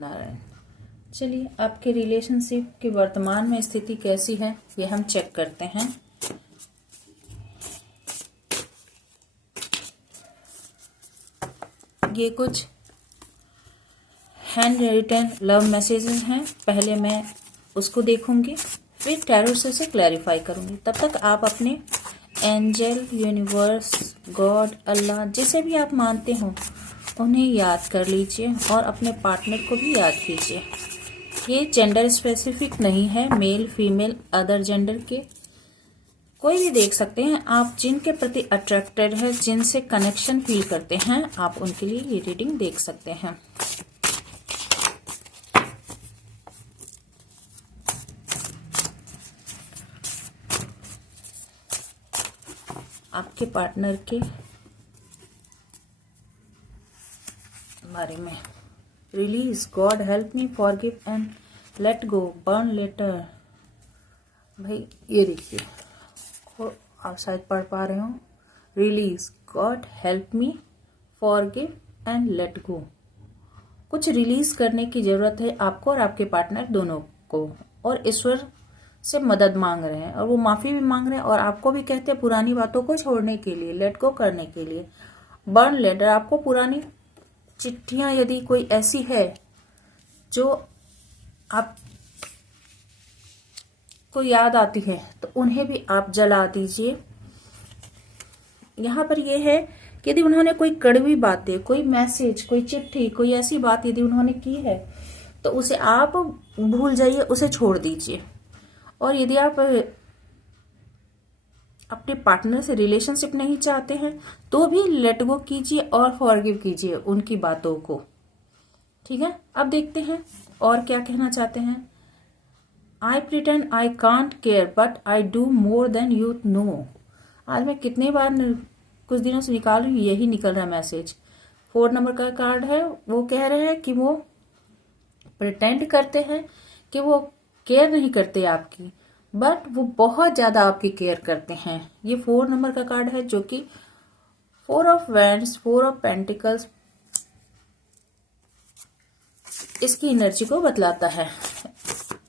नारायण। चलिए, आपके रिलेशनशिप की वर्तमान में स्थिति कैसी है ये हम चेक करते हैं। ये कुछ हैंड रिटन लव मैसेजेस हैं। पहले मैं उसको देखूंगी, फिर टैरो से क्लैरिफाई करूंगी। तब तक आप अपने एंजल, यूनिवर्स, गॉड, अल्लाह, जिसे भी आप मानते हो उन्हें याद कर लीजिए और अपने पार्टनर को भी याद कीजिए। ये जेंडर स्पेसिफिक नहीं है, मेल, फीमेल, अदर जेंडर के कोई भी देख सकते हैं। आप जिनके प्रति अट्रैक्टेड है, जिनसे कनेक्शन फील करते हैं, आप उनके लिए ये रीडिंग देख सकते हैं। आपके पार्टनर के बारे में release, God help me, forgive and let go, burn letter. भाई ये देखिए, आप शायद पढ़ पा रहे हो। Release, God help me, forgive and let go. कुछ रिलीज करने की जरूरत है आपको और आपके पार्टनर दोनों को, और ईश्वर से मदद मांग रहे हैं और वो माफी भी मांग रहे हैं और आपको भी कहते हैं पुरानी बातों को छोड़ने के लिए, लेट गो करने के लिए। बर्न लेटर, आपको पुरानी चिट्ठियां यदि कोई ऐसी है जो आप को याद आती है तो उन्हें भी आप जला दीजिए। यहाँ पर यह है कि यदि उन्होंने कोई कड़वी बातें, कोई मैसेज, कोई चिट्ठी, कोई ऐसी बात यदि उन्होंने की है तो उसे आप भूल जाइए, उसे छोड़ दीजिए। और यदि आप अपने पार्टनर से रिलेशनशिप नहीं चाहते हैं तो भी लेट गो कीजिए और फॉरगिव कीजिए उनकी बातों को। ठीक है, अब देखते हैं और क्या कहना चाहते हैं। आई pretend I can't care but I do more than you know. आज मैं कितनी बार कुछ दिनों से निकाल रही हूँ, यही निकल रहा है मैसेज। 4 नंबर का कार्ड है। वो कह रहे हैं कि वो प्रिटेंड करते हैं कि वो केयर नहीं करते आपकी, बट वो बहुत ज्यादा आपकी केयर करते हैं। ये 4 नंबर का कार्ड है जो कि 4 ऑफ वैंड्स, 4 ऑफ पेंटिकल्स, इसकी एनर्जी को बतलाता है।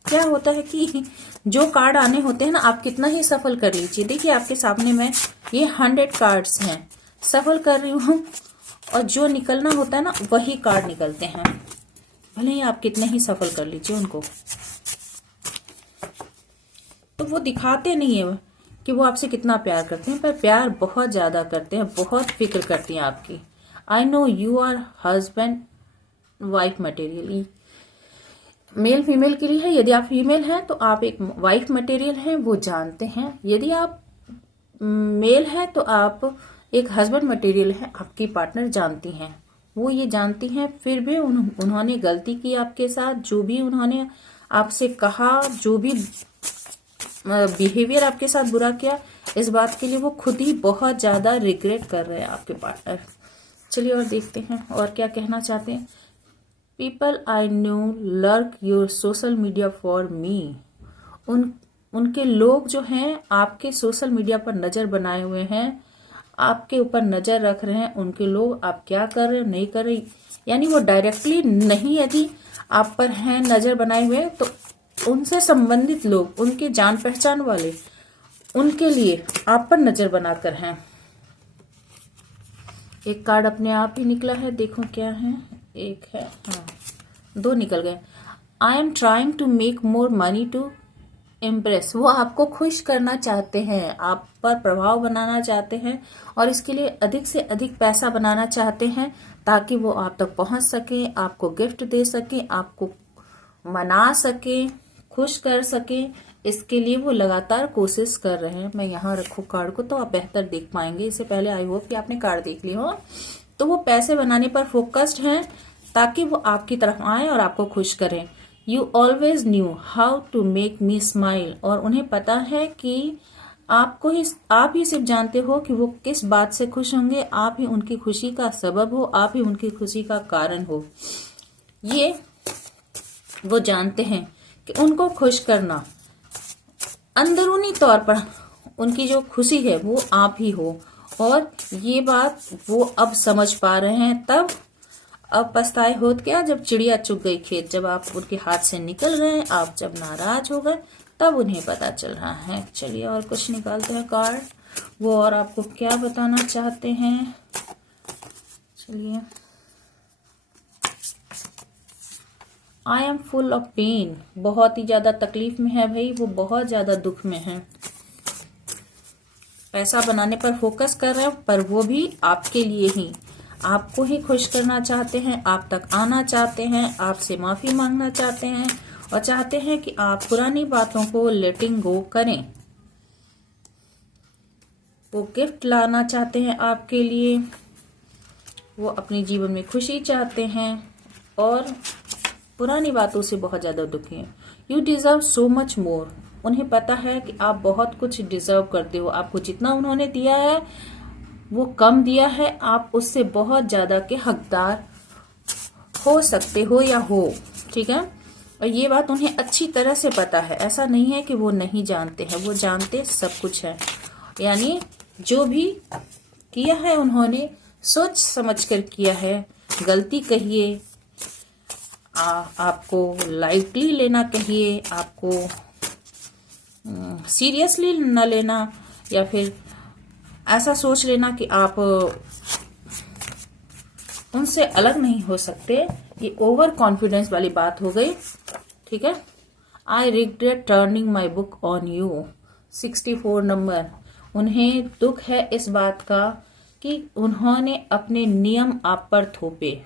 क्या होता है कि जो कार्ड आने होते हैं ना, आप कितना ही सफल कर लीजिए। देखिए आपके सामने मैं ये 100 कार्ड्स हैं, सफल कर रही हूँ और जो निकलना होता है ना वही कार्ड निकलते हैं, भले ही आप कितने ही सफल कर लीजिए उनको। तो वो दिखाते नहीं है कि वो आपसे कितना प्यार करते हैं, पर प्यार बहुत ज्यादा करते हैं, बहुत फिक्र करती हैं आपकी। I know you are husband wife material, male female के लिए है। यदि आप फीमेल हैं तो आप एक वाइफ मटेरियल हैं, वो जानते हैं। यदि आप मेल हैं तो आप एक हस्बैंड मटेरियल है, आपकी पार्टनर जानती हैं, वो ये जानती हैं। फिर भी उन्होंने गलती की आपके साथ, जो भी उन्होंने आपसे कहा, जो भी बिहेवियर आपके साथ बुरा किया, इस बात के लिए वो खुद ही बहुत ज्यादा रिग्रेट कर रहे हैं आपके पार्टनर। चलिए और देखते हैं और क्या कहना चाहते हैं। People I knew lurk your social media for me. उनके लोग जो हैं आपके सोशल मीडिया पर नजर बनाए हुए हैं, आपके ऊपर नजर रख रहे हैं। उनके लोग आप क्या कर रहे हो, नहीं कर रहे, यानी वो डायरेक्टली नहीं यदि आप पर हैं नजर बनाए हुए, तो उनसे संबंधित लोग, उनके जान पहचान वाले, उनके लिए आप पर नजर बनाकर हैं। एक कार्ड अपने आप ही निकला है, देखो क्या है। एक है, हाँ 2 निकल गए। I am trying to make more money to impress. वो आपको खुश करना चाहते हैं, आप पर प्रभाव बनाना चाहते हैं और इसके लिए अधिक से अधिक पैसा बनाना चाहते हैं ताकि वो आप तक पहुंच सके, आपको गिफ्ट दे सके, आपको मना सके, खुश कर सके। इसके लिए वो लगातार कोशिश कर रहे हैं। मैं यहाँ रखूं कार्ड को तो आप बेहतर देख पाएंगे। इससे पहले आई होप कि आपने कार्ड देख ली हो। तो वो पैसे बनाने पर फोकस्ड हैं ताकि वो आपकी तरफ आए और आपको खुश करें। You always knew how to make me smile. और उन्हें पता है कि आप ही सिर्फ जानते हो कि वो किस बात से खुश होंगे। आप ही उनकी खुशी का सबब हो, आप ही उनकी खुशी का कारण हो। ये वो जानते हैं कि उनको खुश करना, अंदरूनी तौर पर उनकी जो खुशी है वो आप ही हो। और ये बात वो अब समझ पा रहे हैं, तब अब पछताए होत क्या, जब चिड़िया चुग गई खेत, जब आप उनके हाथ से निकल गए, आप जब नाराज हो गए, तब उन्हें पता चल रहा है। चलिए और कुछ निकालते हैं कार्ड, वो और आपको क्या बताना चाहते हैं। चलिए, I am full of pain, बहुत ही ज्यादा तकलीफ में है भाई, वो बहुत ज्यादा दुख में है। पैसा बनाने पर फोकस कर रहे हैं, पर वो भी आपके लिए ही, आपको ही खुश करना चाहते हैं, आप तक आना चाहते हैं, आपसे माफी मांगना चाहते हैं और चाहते हैं कि आप पुरानी बातों को लेटिंग गो करें। वो गिफ्ट लाना चाहते हैं आपके लिए, वो अपने जीवन में खुशी चाहते हैं और पुरानी बातों से बहुत ज्यादा दुखी हैं। You deserve so much more, उन्हें पता है कि आप बहुत कुछ डिजर्व करते हो। आपको जितना उन्होंने दिया है वो कम दिया है, आप उससे बहुत ज्यादा के हकदार हो सकते हो या हो, ठीक है। और ये बात उन्हें अच्छी तरह से पता है, ऐसा नहीं है कि वो नहीं जानते हैं, वो जानते सब कुछ है। यानी जो भी किया है उन्होंने सोच समझ कर किया है। गलती कहिए, आपको लाइटली लेना कहिए, आपको सीरियसली न लेना, या फिर ऐसा सोच लेना कि आप उनसे अलग नहीं हो सकते, ये ओवर कॉन्फिडेंस वाली बात हो गई, ठीक है। I regret turning my book on you, 64 number. उन्हें दुख है इस बात का कि उन्होंने अपने नियम आप पर थोपे।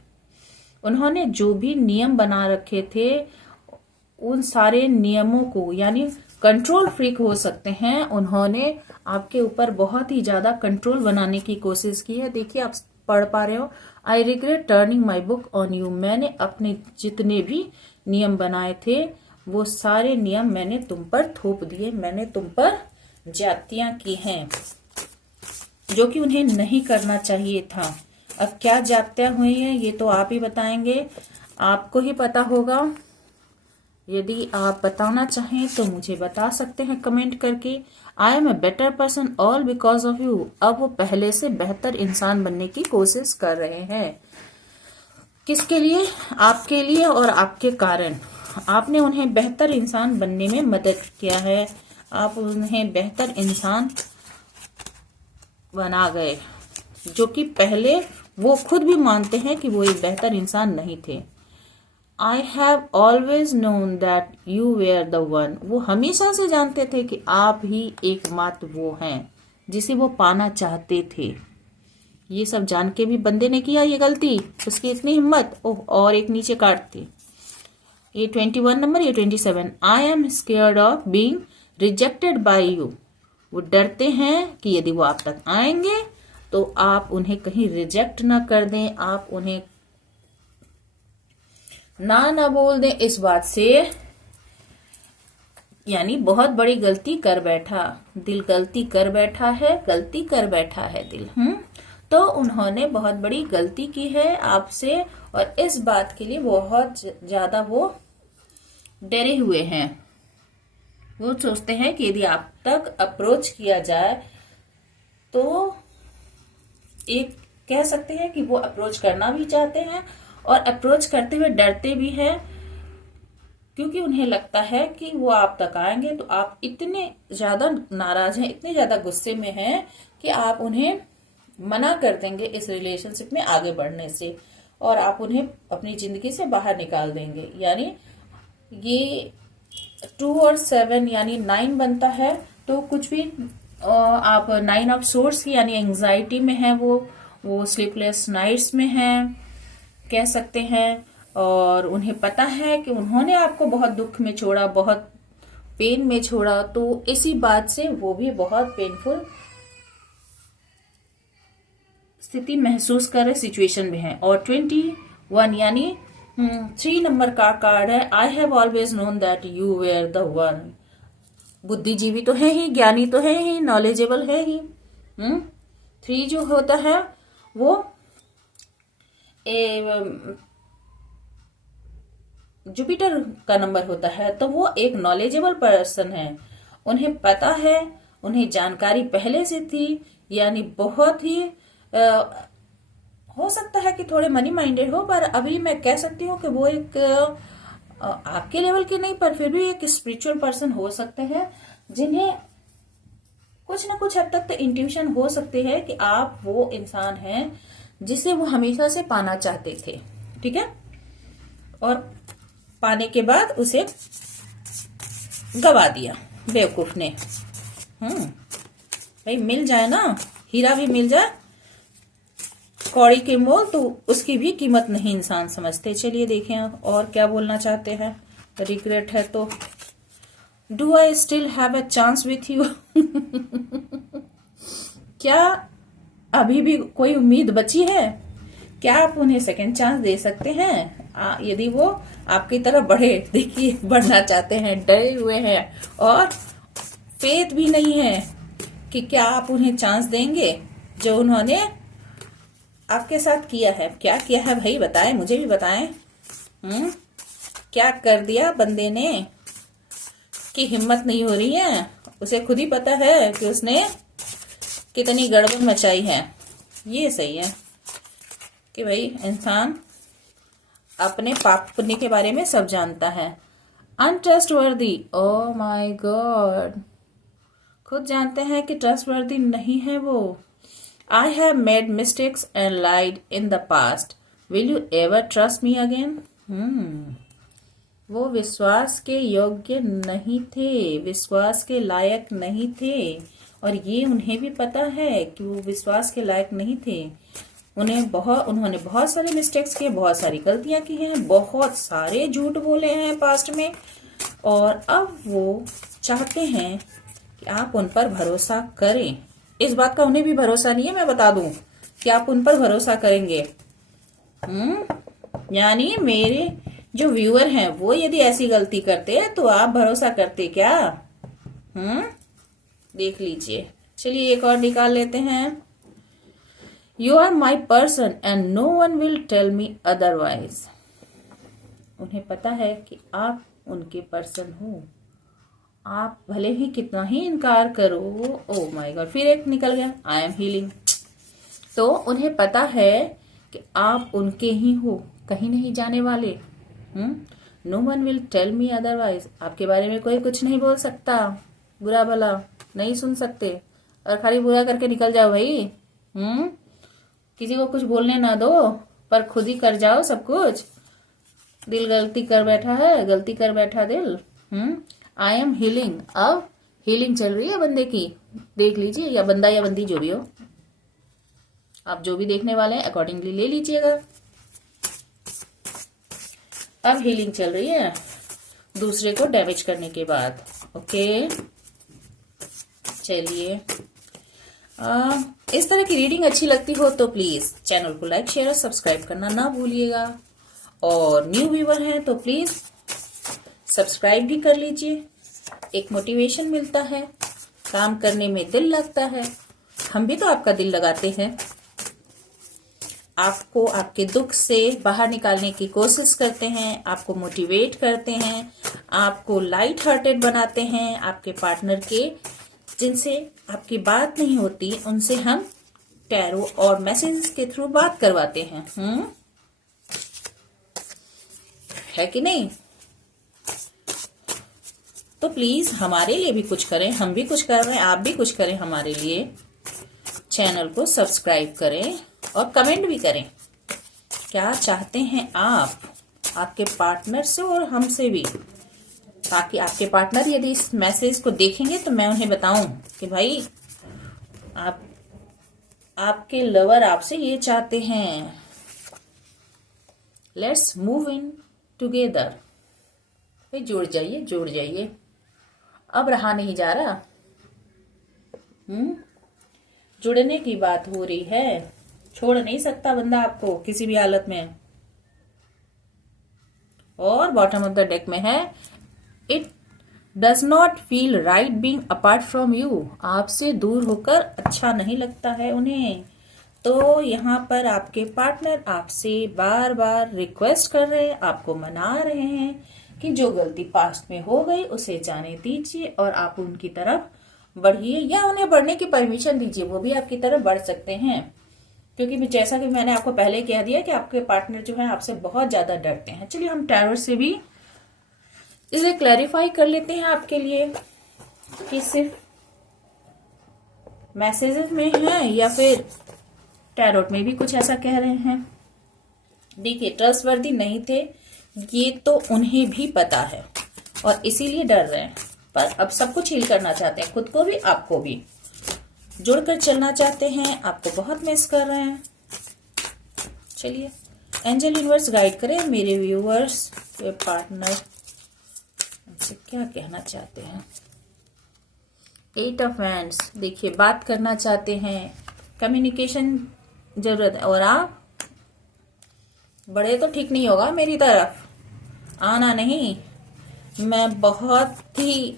उन्होंने जो भी नियम बना रखे थे उन सारे नियमों को, यानी कंट्रोल फ्रीक हो सकते हैं, उन्होंने आपके ऊपर बहुत ही ज्यादा कंट्रोल बनाने की कोशिश की है। देखिए आप पढ़ पा रहे हो, I regret turning my book on you, मैंने अपने जितने भी नियम बनाए थे वो सारे नियम मैंने तुम पर थोप दिए, मैंने तुम पर ज्यादतियां की हैं जो कि उन्हें नहीं करना चाहिए था। अब क्या ज्यादतियां हुई हैं ये तो आप ही बताएंगे, आपको ही पता होगा। यदि आप बताना चाहें तो मुझे बता सकते हैं कमेंट करके। I am a better person all because of you, अब वो पहले से बेहतर इंसान बनने की कोशिश कर रहे हैं। किसके लिए? आपके लिए और आपके कारण। आपने उन्हें बेहतर इंसान बनने में मदद किया है, आप उन्हें बेहतर इंसान बना गए, जो कि पहले वो खुद भी मानते हैं कि वो एक बेहतर इंसान नहीं थे। I have always known that you were the one, वो हमेशा से जानते थे कि आप ही एकमात्र वो हैं जिसे वो पाना चाहते थे। ये सब जान के भी बंदे ने किया ये गलती, उसकी इतनी हिम्मत। ओह, और एक नीचे काटती, ये 21 नंबर, ये 27। I am scared of being rejected by you, वो डरते हैं कि यदि वो आप तक आएंगे तो आप उन्हें कहीं रिजेक्ट ना कर दें, आप उन्हें ना बोल दें इस बात से। यानी बहुत बड़ी गलती कर बैठा दिल, गलती कर बैठा है, गलती कर बैठा है दिल। तो उन्होंने बहुत बड़ी गलती की है आपसे और इस बात के लिए बहुत ज्यादा वो डरे हुए हैं। वो सोचते हैं कि यदि आप तक अप्रोच किया जाए तो एक कह सकते हैं कि वो अप्रोच करना भी चाहते हैं और अप्रोच करते हुए डरते भी हैं, क्योंकि उन्हें लगता है कि वो आप तक आएंगे तो आप इतने ज्यादा नाराज हैं, इतने ज्यादा गुस्से में हैं कि आप उन्हें मना कर देंगे इस रिलेशनशिप में आगे बढ़ने से और आप उन्हें अपनी जिंदगी से बाहर निकाल देंगे। यानी ये 2 और 7 यानी 9 बनता है, तो कुछ भी आप 9 ऑफ सोर्स की यानी एंजाइटी में है, वो स्लीपलेस नाइट्स में है कह सकते हैं, और उन्हें पता है कि उन्होंने आपको बहुत दुख में छोड़ा, बहुत पेन में छोड़ा, तो इसी बात से वो भी बहुत पेनफुल स्थिति महसूस कर रहे सिचुएशन में है। और 21 यानी 3 नंबर का कार्ड है, I have always known that you were the one. बुद्धिजीवी तो है ही, ज्ञानी तो है ही, नॉलेजेबल है ही। 3 जो होता है वो जुपिटर का नंबर होता है, तो वो एक नॉलेजेबल पर्सन है। उन्हें पता है, उन्हें जानकारी पहले से थी, यानी बहुत ही हो सकता है कि थोड़े मनी माइंडेड हो, पर अभी मैं कह सकती हूँ कि वो एक आपके लेवल के नहीं, पर फिर भी एक स्पिरिचुअल पर्सन हो सकते हैं, जिन्हें कुछ ना कुछ हद तक तो इंट्यूशन हो सकती है कि आप वो इंसान हैं जिसे वो हमेशा से पाना चाहते थे। ठीक है, और पाने के बाद उसे गवा दिया बेवकूफ ने। भाई मिल जाए ना, हीरा भी मिल जाए कौड़ी के मोल, तो उसकी भी कीमत नहीं इंसान समझते। चलिए देखें और क्या बोलना चाहते हैं। रिग्रेट है तो do I still have a chance with you. क्या अभी भी कोई उम्मीद बची है? क्या आप उन्हें सेकंड चांस दे सकते हैं यदि वो आपकी तरफ बढ़े? देखिए बढ़ना चाहते हैं, डरे हुए हैं और फेथ भी नहीं है कि क्या आप उन्हें चांस देंगे जो उन्होंने आपके साथ किया है। क्या किया है भाई, बताएं, मुझे भी बताएं। क्या कर दिया बंदे ने कि हिम्मत नहीं हो रही है? उसे खुद ही पता है कि उसने कितनी गड़बड़ मचाई है। ये सही है कि भाई इंसान अपने पाप पुण्य के बारे में सब जानता है। अनट्रस्टवर्दी, ओ माय गॉड, खुद जानते हैं कि ट्रस्टवर्दी नहीं है वो। I have made mistakes and lied in the past, will you ever trust me again? वो विश्वास के योग्य नहीं थे, विश्वास के लायक नहीं थे, और ये उन्हें भी पता है कि वो विश्वास के लायक नहीं थे। उन्होंने बहुत सारे मिस्टेक्स किए, बहुत सारी गलतियां की हैं, बहुत सारे झूठ बोले हैं पास्ट में, और अब वो चाहते हैं कि आप उन पर भरोसा करें। इस बात का उन्हें भी भरोसा नहीं है, मैं बता दूं, कि आप उन पर भरोसा करेंगे। यानी मेरे जो व्यूअर हैं वो यदि ऐसी गलती करते हैं तो आप भरोसा करते क्या? देख लीजिए। चलिए एक और निकाल लेते हैं। You are my person and no one will tell me otherwise. उन्हें पता है कि आप उनके पर्सन हो, आप भले ही कितना ही इनकार करो। ओ माय गॉड, फिर एक निकल गया, आई एम हीलिंग। तो उन्हें पता है कि आप उनके ही हो, कहीं नहीं जाने वाले। No one will tell me otherwise, आपके बारे में कोई कुछ नहीं बोल सकता, बुरा भला नहीं सुन सकते, और खाली बुरा करके निकल जाओ भाई। किसी को कुछ बोलने ना दो, पर खुद ही कर जाओ सब कुछ। दिल गलती कर बैठा है, गलती कर बैठा दिल। I am healing. अब हीलिंग चल रही है बंदे की, देख लीजिए, या बंदा या बंदी जो भी हो, आप जो भी देखने वाले हैं अकॉर्डिंगली ले लीजिएगा। अब हीलिंग चल रही है दूसरे को डैमेज करने के बाद। ओके, चलिए इस तरह की रीडिंग अच्छी लगती हो तो प्लीज चैनल को लाइक शेयर और सब्सक्राइब करना ना भूलिएगा, और न्यू व्यूअर हैं तो प्लीज सब्सक्राइब भी कर लीजिए। एक मोटिवेशन मिलता है, काम करने में दिल लगता है, हम भी तो आपका दिल लगाते हैं, आपको आपके दुख से बाहर निकालने की कोशिश करते हैं, आपको मोटिवेट करते हैं, आपको लाइट हार्टेड बनाते हैं। आपके पार्टनर के जिनसे आपकी बात नहीं होती उनसे हम टैरो और मैसेजेस के थ्रू बात करवाते हैं। है कि नहीं? तो प्लीज हमारे लिए भी कुछ करें, हम भी कुछ कर रहे हैं, आप भी कुछ करें हमारे लिए। चैनल को सब्सक्राइब करें और कमेंट भी करें, क्या चाहते हैं आप आपके पार्टनर से और हमसे भी, ताकि आपके पार्टनर यदि इस मैसेज को देखेंगे तो मैं उन्हें बताऊं कि भाई आपके लवर आपसे ये चाहते हैं। Let's move in together. भाई जुड़ जाइए, जुड़ जाइए, अब रहा नहीं जा रहा। जुड़ने की बात हो रही है, छोड़ नहीं सकता बंदा आपको किसी भी हालत में। और बॉटम ऑफ द डेक में है, it does not feel right being apart from you. आपसे दूर होकर अच्छा नहीं लगता है उन्हें। तो यहाँ पर आपके पार्टनर आपसे बार बार रिक्वेस्ट कर रहे हैं, आपको मना रहे हैं कि जो गलती पास्ट में हो गई उसे जाने दीजिए और आप उनकी तरफ बढ़िए, या उन्हें बढ़ने की परमिशन दीजिए, वो भी आपकी तरफ बढ़ सकते हैं। क्योंकि जैसा कि मैंने आपको पहले कह दिया कि आपके पार्टनर जो है आपसे बहुत ज्यादा डरते हैं। चलिए हम टैरोट से भी इसे क्लैरिफाई कर लेते हैं आपके लिए कि सिर्फ मैसेजेस में है या फिर टैरोट में भी कुछ ऐसा कह रहे हैं। देखिए, ट्रस्टवर्दी नहीं थे ये तो उन्हें भी पता है और इसीलिए डर रहे हैं, पर अब सब कुछ हील करना चाहते हैं, खुद को भी आपको भी जुड़कर चलना चाहते हैं, आपको बहुत मिस कर रहे हैं। चलिए एंजल यूनिवर्स गाइड करे मेरे व्यूअर्स, पार्टनर हमसे क्या कहना चाहते हैं। 8 ऑफ वैंड्स, देखिए बात करना चाहते हैं, कम्युनिकेशन जरूरत है। और आप बड़े तो ठीक नहीं होगा, मेरी तरफ आना नहीं। मैं बहुत ही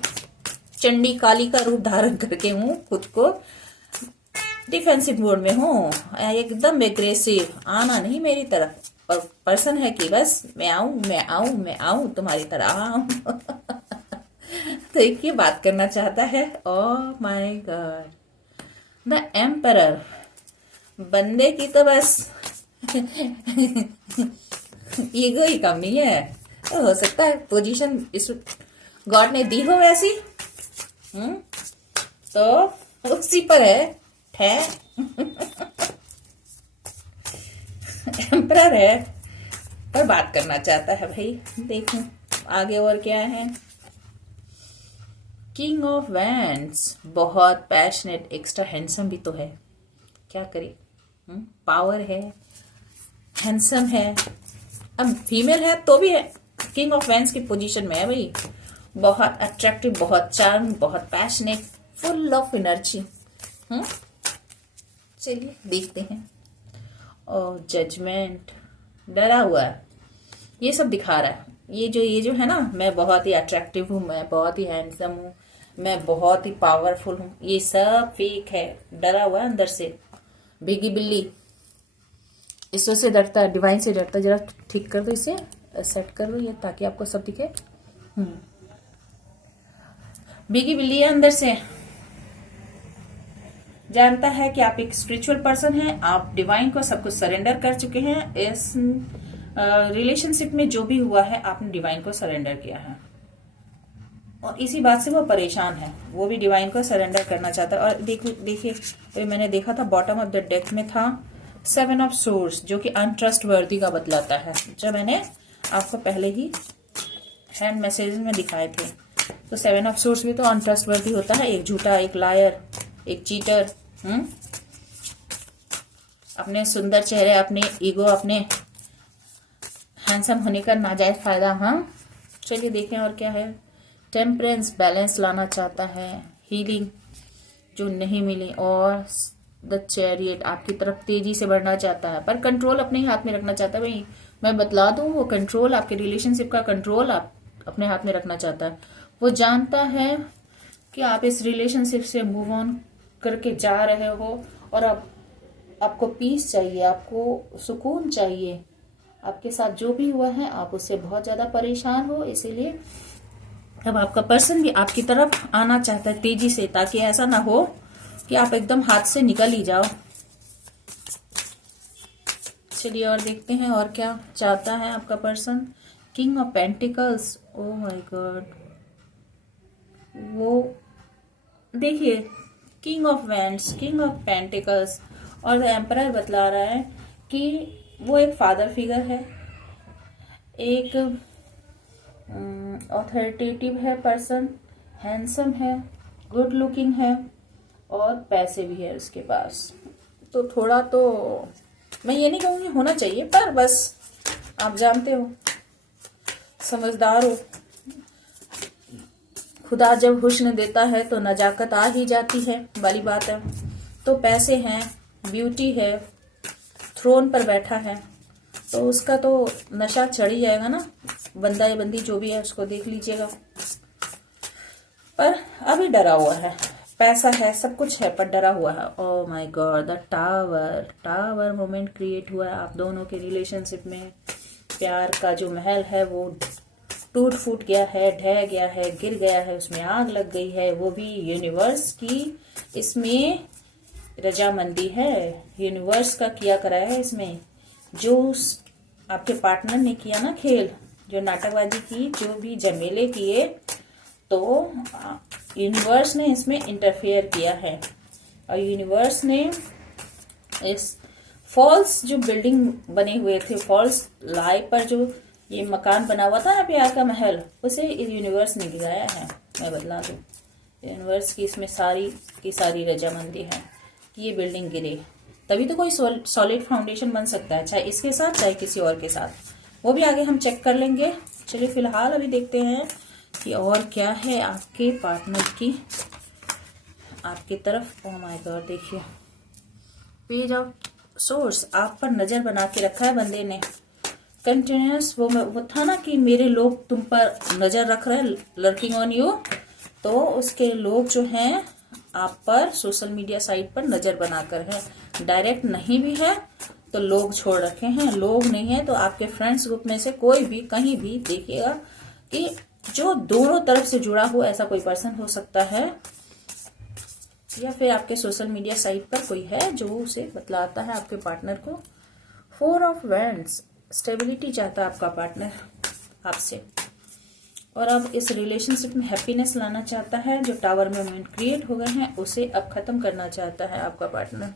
चंडी काली का रूप धारण करके हूँ, खुद को डिफेंसिव मोड में हूँ, एकदम एग्रेसिव। आना नहीं मेरी तरफ। पर्सन है कि बस मैं आऊं मैं आऊं मैं आऊं तुम्हारी तरह आऊं। तो एक ये बात करना चाहता है। Oh my God, the emperor, बंदे की तो बस ईगो ही कम नहीं है। तो हो सकता है पोजीशन इस गॉड ने दी हो वैसी, तो उसी पर है एम्परर है, पर बात करना चाहता है भाई। देखो आगे और क्या है। किंग ऑफ वैंड्स, बहुत पैशनेट, एक्स्ट्रा हैंडसम भी तो है, क्या करे। पावर है, हैंडसम है, अब फीमेल है तो भी है, किंग ऑफ वैंड्स की पोजीशन में है भाई। बहुत अट्रैक्टिव, बहुत चार्म, बहुत पैशनेट, फुल ऑफ एनर्जी। चलिए देखते हैं। और जजमेंट, डरा हुआ है, ये सब दिखा रहा है। ये जो है ना, मैं बहुत ही अट्रैक्टिव हूँ, मैं बहुत ही हैंडसम हूँ, मैं बहुत ही पावरफुल हूँ, ये सब फेक है। डरा हुआ है अंदर से, भीगी बिल्ली। ईश्वर से डरता है, डिवाइन से डरता है। जरा ठीक कर दो इसे, सेट कर दो ये, ताकि आपको सब दिखे। भीगी बिल्ली है अंदर से। जानता है कि आप एक स्पिरिचुअल पर्सन हैं, आप डिवाइन को सब कुछ सरेंडर कर चुके हैं। इस रिलेशनशिप में जो भी हुआ है आपने डिवाइन को सरेंडर किया है, और इसी बात से वो परेशान है, वो भी डिवाइन को सरेंडर करना चाहता है। और देखिए मैंने देखा था बॉटम ऑफ द डेक में था 7 ऑफ सोर्स, जो कि अनट्रस्टवर्दी का बतलाता है, जो मैंने आपको पहले ही हैंड मैसेज में दिखाए थे। तो 7 ऑफ सोर्स भी तो अनट्रस्टवर्दी होता है, एक झूठा, एक लायर, एक चीटर। अपने सुंदर चेहरे, अपने ईगो, अपने हैंडसम होने का नाजायज फायदा। चलिए देखें और क्या है। टेम्परेंस, बैलेंस लाना चाहता है, हीलिंग जो नहीं मिली, और द चैरियट, आपकी तरफ तेजी से बढ़ना चाहता है, पर कंट्रोल अपने ही हाथ में रखना चाहता है। भाई मैं बतला दूं, वो कंट्रोल, आपके रिलेशनशिप का कंट्रोल आप अपने हाथ में रखना चाहता है। वो जानता है कि आप इस रिलेशनशिप से मूव ऑन करके जा रहे हो, और अब आपको पीस चाहिए, आपको सुकून चाहिए। आपके साथ जो भी हुआ है आप उससे बहुत ज्यादा परेशान हो, इसीलिए अब आपका पर्सन भी आपकी तरफ आना चाहता है तेजी से, ताकि ऐसा ना हो कि आप एकदम हाथ से निकल ही जाओ। चलिए और देखते हैं और क्या चाहता है आपका person. King of pentacles, oh my God, वो देखिए king of wands, king of pentacles, और द एम्परर बतला रहा है कि वो एक फादर फिगर है, एक ऑथोरिटेटिव है पर्सन, हैंडसम है, गुड लुकिंग है, और पैसे भी है उसके पास। तो थोड़ा तो मैं ये नहीं कहूँगी होना चाहिए, पर बस आप जानते हो, समझदार हो। खुदा जब हुस्न देता है तो नजाकत आ ही जाती है वाली बात है। तो पैसे हैं, ब्यूटी है, थ्रोन पर बैठा है, तो उसका तो नशा चढ़ ही जाएगा ना। बंदा या बंदी जो भी है उसको देख लीजिएगा, पर अभी डरा हुआ है। पैसा है, सब कुछ है, पर डरा हुआ है। Oh my God, the tower, tower moment create हुआ है आप दोनों के रिलेशनशिप में। प्यार का जो महल है वो टूट फूट गया है, ढह गया है, गिर गया है, उसमें आग लग गई है, वो भी यूनिवर्स की। इसमें रजामंदी है, यूनिवर्स का किया कराया है इसमें। जो आपके पार्टनर ने किया ना खेल, जो नाटकबाजी की, जो भी झमेले किए, तो यूनिवर्स ने इसमें इंटरफेयर किया है। और यूनिवर्स ने इस फॉल्स जो बिल्डिंग बने हुए थे, फॉल्स लाई पर जो ये मकान बना हुआ था ना प्यार का महल, उसे यूनिवर्स ने गिराया है। मैं बदला दूं, यूनिवर्स की इसमें सारी की सारी रजामंदी है कि ये बिल्डिंग गिरे, तभी तो कोई सॉलिड फाउंडेशन बन सकता है, चाहे इसके साथ चाहे किसी और के साथ। वो भी आगे हम चेक कर लेंगे। चलिए फिलहाल अभी देखते हैं कि और क्या है आपके पार्टनर की आपकी तरफ। ओह माय गॉड, देखिए पेज ऑफ सोर्स आप पर नजर बना के रखा है बंदे ने। कंटिन्यूस वो था ना कि मेरे लोग तुम पर नजर रख रहे हैं, लर्किंग ऑन यू। तो उसके लोग जो हैं आप पर सोशल मीडिया साइट पर नजर बनाकर है, डायरेक्ट नहीं भी है तो लोग छोड़ रखे हैं। लोग नहीं है तो आपके फ्रेंड्स ग्रुप में से कोई भी कहीं भी देखिएगा कि जो दोनों तरफ से जुड़ा हुआ ऐसा कोई पर्सन हो सकता है, या फिर आपके सोशल मीडिया साइट पर कोई है जो उसे बतलाता है आपके पार्टनर को। 4 ऑफ वैंड्स, स्टेबिलिटी चाहता है आपका पार्टनर आपसे, और अब इस रिलेशनशिप में हैप्पीनेस लाना चाहता है। जो टावर में मोमेंट क्रिएट हो गए हैं उसे अब खत्म करना चाहता है आपका पार्टनर।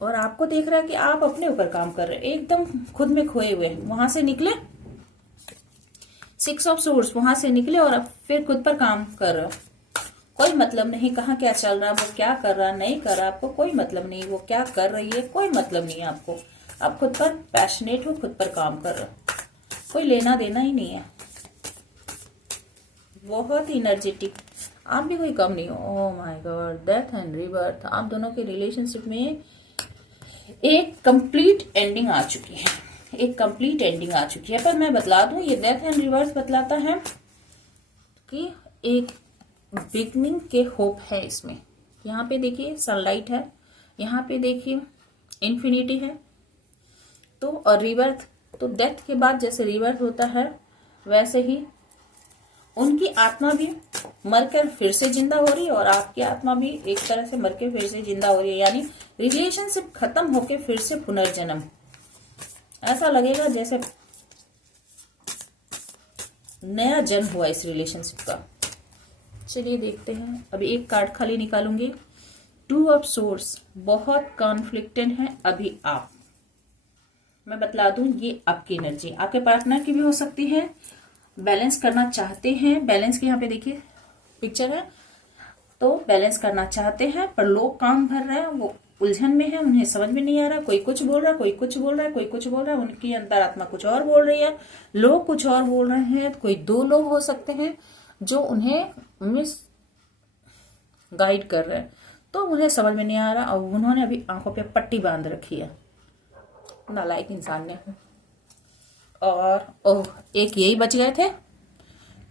और आपको देख रहा है कि आप अपने ऊपर काम कर रहे हैं, एकदम खुद में खोए हुए, वहां से निकले 6 ऑफ सोर्स, वहां से निकले और अब फिर खुद पर काम कर रहे हो। कोई मतलब नहीं कहाँ क्या चल रहा है, वो क्या कर रहा नहीं कर रहा, आपको कोई मतलब नहीं, वो क्या कर रही है कोई मतलब नहीं है आपको। आप खुद पर पैशनेट हो, खुद पर काम कर रहे हो, कोई लेना देना ही नहीं है। बहुत ही एनर्जेटिक, आप भी कोई कम नहीं हो। Oh my God, death and rebirth, आप दोनों के रिलेशनशिप में एक कंप्लीट एंडिंग आ चुकी है, एक कंप्लीट एंडिंग आ चुकी है। पर मैं बतला दूं, ये डेथ एंड रिवर्स बतलाता है कि एक बिगनिंग के होप है इसमें। यहाँ पे देखिए सनलाइट है, यहाँ पे देखिए इन्फिनिटी है। तो और रिबर्थ, तो डेथ के बाद जैसे रिबर्थ होता है वैसे ही उनकी आत्मा भी मरकर फिर से जिंदा हो रही है और आपकी आत्मा भी एक तरह से मरकर फिर से जिंदा हो रही है। यानी रिलेशनशिप खत्म होके फिर से पुनर्जन्म, ऐसा लगेगा जैसे नया जन्म हुआ इस रिलेशनशिप का। चलिए देखते हैं, अभी एक कार्ड खाली निकालूंगी। 2 ऑफ सोर्स, बहुत कॉन्फ्लिक्टेड है अभी आप। मैं बतला दूं, ये आपकी एनर्जी आपके पार्टनर की भी हो सकती है, बैलेंस करना चाहते हैं। बैलेंस के यहाँ पे देखिए पिक्चर है, तो बैलेंस करना चाहते हैं पर लोग काम भर रहे हैं, वो उलझन में है, उन्हें समझ में नहीं आ रहा। कोई कुछ बोल रहा है, कोई कुछ बोल रहा है, कोई कुछ बोल रहा है, उनकी अंतरात्मा कुछ और बोल रही है, लोग कुछ और बोल रहे हैं। कोई 2 लोग हो सकते हैं जो उन्हें मिस गाइड कर रहे हैं, तो उन्हें समझ में नहीं आ रहा और उन्होंने अभी आंखों पे पट्टी बांध रखी है, नालायक इंसान ने। और ओह, एक यही बच गए थे,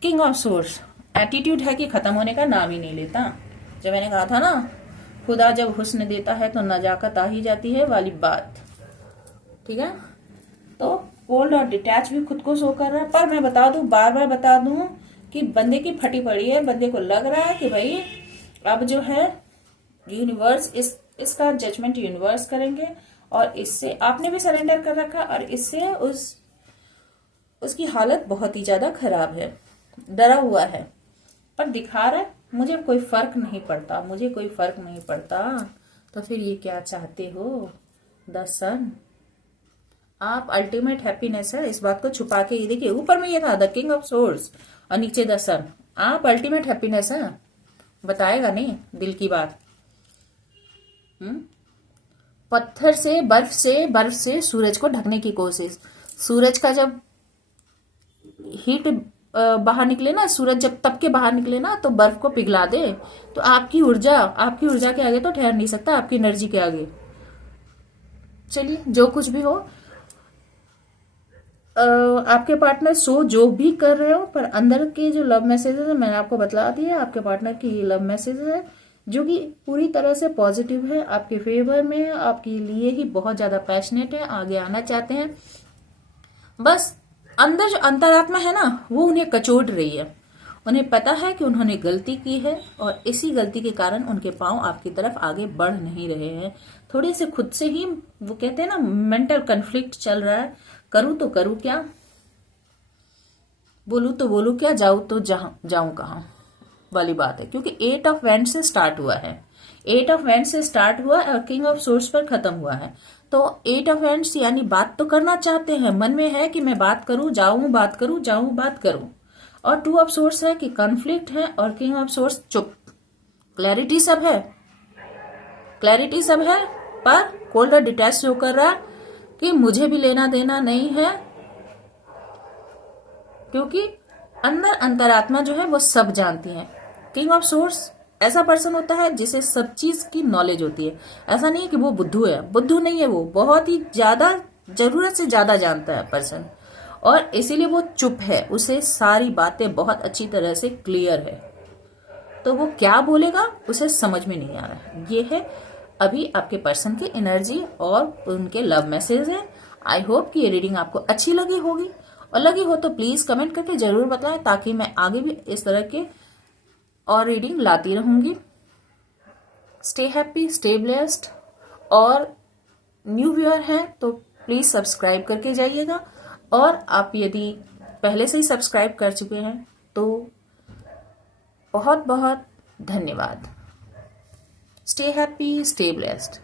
किंग ऑफ सोर्स। एटीट्यूड है कि खत्म होने का नाम ही नहीं लेता। जब मैंने कहा था ना, खुदा जब हुस्न देता है तो नजाकत आ ही जाती है वाली बात, ठीक है। तो कोल्ड और डिटैच भी खुद को शो कर रहा है। पर मैं बता दूं, बार बार बता दूं कि बंदे की फटी पड़ी है। बंदे को लग रहा है कि भाई अब जो है यूनिवर्स इसका जजमेंट यूनिवर्स करेंगे और इससे आपने भी सरेंडर कर रखा और इससे उसकी हालत बहुत ही ज्यादा खराब है, डरा हुआ है। पर दिखा रहा है मुझे कोई फर्क नहीं पड़ता, मुझे कोई फर्क नहीं पड़ता। तो फिर ये क्या चाहते हो? द सन, आप अल्टीमेट हैप्पीनेस है, इस बात को छुपा के ये देखिए, ऊपर में ये था द किंग ऑफ सोर्स और नीचे द सन। आप अल्टीमेट हैप्पीनेस है, बताएगा नहीं दिल की बात। पत्थर से बर्फ से सूरज को ढकने की कोशिश। सूरज का जब हीट बाहर निकले ना, सूरज जब तप के बाहर निकले ना तो बर्फ को पिघला दे, तो आपकी ऊर्जा के आगे तो ठहर नहीं सकता, आपकी एनर्जी के आगे। चलिए जो कुछ भी हो, आपके पार्टनर जो भी कर रहे हो, पर अंदर के जो लव मैसेजेस है मैंने आपको बतला दिया। आपके पार्टनर की ये लव मैसेज है जो कि पूरी तरह से पॉजिटिव है, आपके फेवर में है, आपके लिए ही बहुत ज्यादा पैशनेट है, आगे आना चाहते हैं। बस अंदर जो अंतरात्मा है ना वो उन्हें कचोट रही है उन्हें पता है कि उन्होंने गलती की है और इसी गलती के कारण उनके पांव आपकी तरफ आगे बढ़ नहीं रहे हैं। थोड़े से खुद से ही वो कहते हैं ना, मेंटल कन्फ्लिक्ट चल रहा है, करूं तो करूं क्या, बोलूं तो बोलूं क्या, जाऊं तो जाऊं कहां वाली बात है। क्योंकि 8 ऑफ वैंड से स्टार्ट हुआ है, 8 ऑफ वैंड से स्टार्ट हुआ और किंग ऑफ सोर्स पर खत्म हुआ है। तो 8 ऑफ वैंड्स यानी बात तो करना चाहते हैं, मन में है कि मैं बात करूं, जाऊं बात करूं, जाऊं बात करूं। और 2 ऑफ सोर्स है कि कॉन्फ्लिक्ट है और किंग ऑफ सोर्स चुप। क्लैरिटी सब है, क्लैरिटी सब है, पर कोल्ड डिटैच शो कर रहा है कि मुझे भी लेना देना नहीं है। क्योंकि अंदर अंतरात्मा जो है वो सब जानती है। किंग ऑफ सोर्स ऐसा पर्सन होता है जिसे सब चीज की नॉलेज होती है। ऐसा नहीं है कि वो बुद्धू है, बुद्धू नहीं है, वो बहुत ही ज्यादा, जरूरत से ज्यादा जानता है पर्सन, और इसीलिए वो चुप है। उसे सारी बातें बहुत अच्छी तरह से क्लियर है, तो वो क्या बोलेगा उसे समझ में नहीं आ रहा है। ये है अभी आपके पर्सन की एनर्जी और उनके लव मैसेज है। आई होप कि ये रीडिंग आपको अच्छी लगी होगी, और लगी हो तो प्लीज कमेंट करके जरूर बताएं, ताकि मैं आगे भी इस तरह के और रीडिंग लाती रहूंगी। स्टे हैप्पी, स्टे ब्लेस्ड, और न्यू व्यूअर हैं तो प्लीज सब्सक्राइब करके जाइएगा, और आप यदि पहले से ही सब्सक्राइब कर चुके हैं तो बहुत बहुत धन्यवाद। Stay happy, stay blessed.